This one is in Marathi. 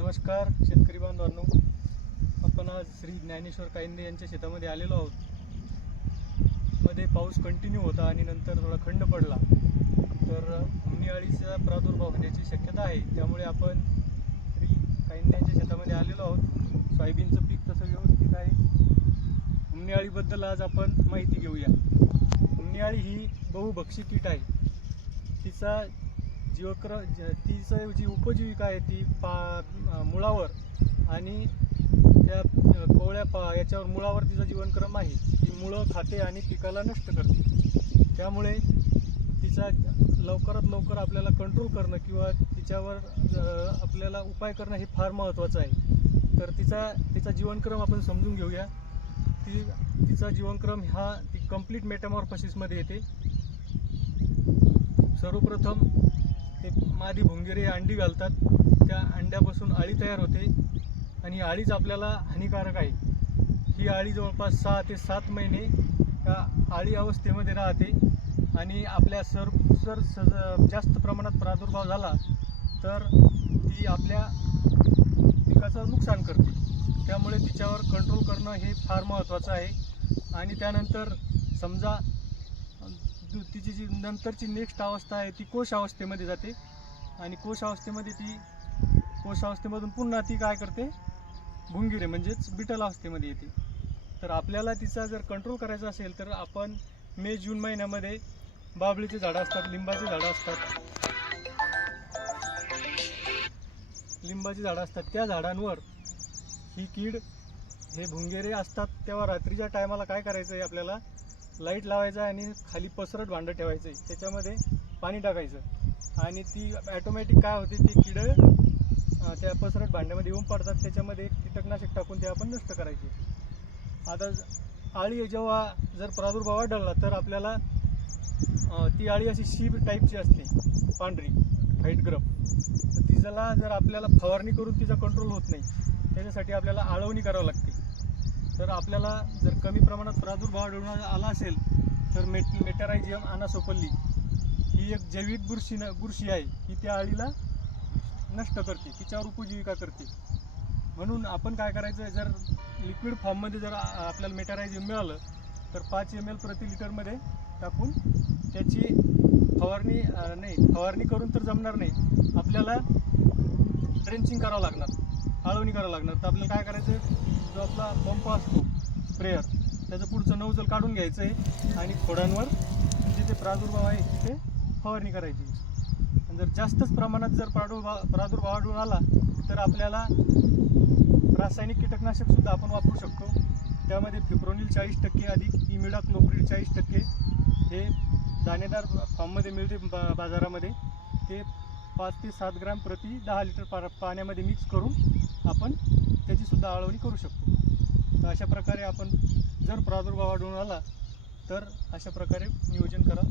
नमस्कार शेतकरी बांधवांनो. आपण आज श्री ज्ञानेश्वर कायंदे यांच्या शेतामध्ये आलेलो आहोत. मध्ये पाऊस कंटिन्यू होता आणि नंतर थोडा खंड पडला. तर उमनी अळीचा प्रादुर्भाव होण्याची शक्यता आहे. त्यामुळे आपण श्री कायंदे यांच्या शेतामध्ये आलेलो आहोत. सोयाबीनचं पीक तसं व्यवस्थित आहे. उमनी आज आपण माहिती घेऊया. उमनी ही बहुभक्षी कीट आहे. तिचा जीवक्र ज- तिचं जी उपजीविका आहे ती पा मुळावर आणि त्या कोवळ्या पा याच्यावर मुळावर तिचा जीवनक्रम आहे. ती मुळं खाते आणि पिकाला नष्ट करते. त्यामुळे तिचा लवकरात लवकर आपल्याला कंट्रोल करणं किंवा तिच्यावर आपल्याला उपाय करणं हे फार महत्त्वाचं आहे. तर तिचा तिचा जीवनक्रम आपण समजून घेऊया. ती तिचा जीवनक्रम हा ती कंप्लीट मेटामॉर्फसिसमध्ये येते. सर्वप्रथम ते मादी भुंगेरे अंडी घालतात. त्या अंड्यापासून अळी तयार होते आणि ही अळीच आपल्याला हानिकारक आहे. ही अळी जवळपास सहा ते सात महिने त्या अळी अवस्थेमध्ये राहते आणि आपल्या सर सर सज जास्त प्रमाणात प्रादुर्भाव झाला तर ती आपल्या पिकाचं नुकसान करते. त्यामुळे तिच्यावर कंट्रोल करणं हे फार महत्त्वाचं आहे. आणि त्यानंतर समजा तिची जी नंतरची नेक्स्ट अवस्था आहे ती कोश अवस्थेमध्ये जाते. आणि कोश अवस्थेमध्ये ती कोश अवस्थेमधून पुन्हा ती काय करते? भुंगिरे म्हणजेच बिटल अवस्थेमध्ये येते. तर आपल्याला तिचा जर कंट्रोल करायचा असेल तर आपण मे जून महिन्यामध्ये बाबळीची झाडं असतात लिंबाची झाडं असतात. लिंबाची झाडं असतात. त्या झाडांवर ही कीड हे भुंगेरे असतात. तेव्हा रात्रीच्या टायमाला काय करायचं आहे आपल्याला? लाइट लावायचा आणि खाली पसरट भांडं ठेवायचं आहे. त्याच्यामध्ये पाणी टाकायचं. आणि ती ॲटोमॅटिक काय होते? ती किडं त्या पसरट भांड्यामध्ये येऊन पडतात त्याच्यामध्ये कीटकनाशक टाकून ते आपण नष्ट करायचे. आता आळी जेव्हा जर प्रादुर्भाव आढळला तर आपल्याला ती आळी अशी शीप टाईपची असते पांढरी व्हाईट ग्रप तर तिच्याला जर आपल्याला फवारणी करून तिचा कंट्रोल होत नाही त्याच्यासाठी आपल्याला आळवणी करावं लागते. तर आपल्याला जर कमी प्रमाणात प्रादुर्भाव आढळून आला असेल तर मेट मेटरायझियम अनासोपल्ली ही एक जैविक बुरशी न बुरशी आहे ही त्या अळीला नष्ट करते तिच्यावर उपजीविका करते. म्हणून आपण काय करायचं जर लिक्विड फॉर्ममध्ये जर आपल्याला मेटरायझिंग मिळालं तर पाच एम एल प्रति लिटरमध्ये टाकून त्याची फवारणी नाही फवारणी करून तर जमणार नाही. आपल्याला ड्रेंचिंग करावं लागणार आळवणी करावं लागणार. तर आपल्याला काय करायचं जो आपला पंप असतो स्प्रेअर त्याचं पुढचं नौजल काढून घ्यायचं आहे आणि खोडांवर जिथे प्रादुर्भाव आहे तिथे फवारणी करायची. जर जास्तच प्रमाणात जर प्रादुर्भा प्रादुर्भाव आढळून आला तर आपल्याला रासायनिक कीटकनाशकसुद्धा आपण वापरू शकतो. त्यामध्ये फिप्रोनिल चाळीस टक्के अधिक इमिडा क्लोप्रिड चाळीस टक्के हे दाणेदार फॉर्ममध्ये मिळते बा बाजारामध्ये. ते पाच ते सात ग्रॅम प्रति दहा लिटर पा पाण्यामध्ये मिक्स करून आपण त्याचीसुद्धा आळवणी करू शकतो. तर अशा प्रकारे आपण जर प्रादुर्भाव आढळून आला तर अशा प्रकारे नियोजन करा.